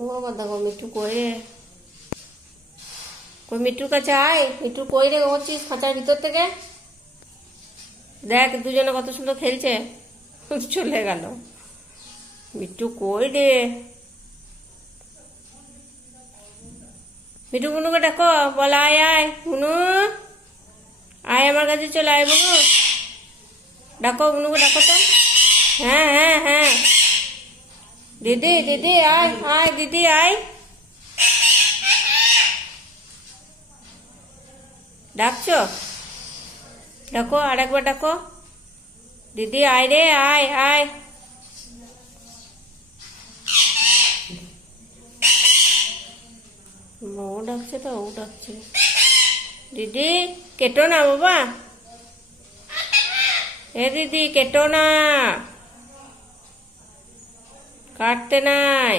ও বাবা, দেখো মিঠু কই রে? কই মিঠুর কাছে আয়। মিঠু কই রে হচ্ছিস খাঁচার ভিতর থেকে? দেখ দুজনে কত সুন্দর খেলছে। চলে গেল। মিঠু কই রে? মিঠু বুনুকে দেখো, বল আয় আয় বুনু, আয় আমার কাছে চলে আয় বুনু। ডাকো বুনুকে, ডাকো তো। হ্যাঁ হ্যাঁ হ্যাঁ, দিদি দিদি আয় আয়, দিদি আয়। ডাকছো? ডাকো, আর একবার ডাকো। দিদি আয় রে, আয় আয়। ও ডাকছে তো, ও ডাকছে। দিদি কেটো না বাবা, এ দিদি কেটো না, কাটতে নাই।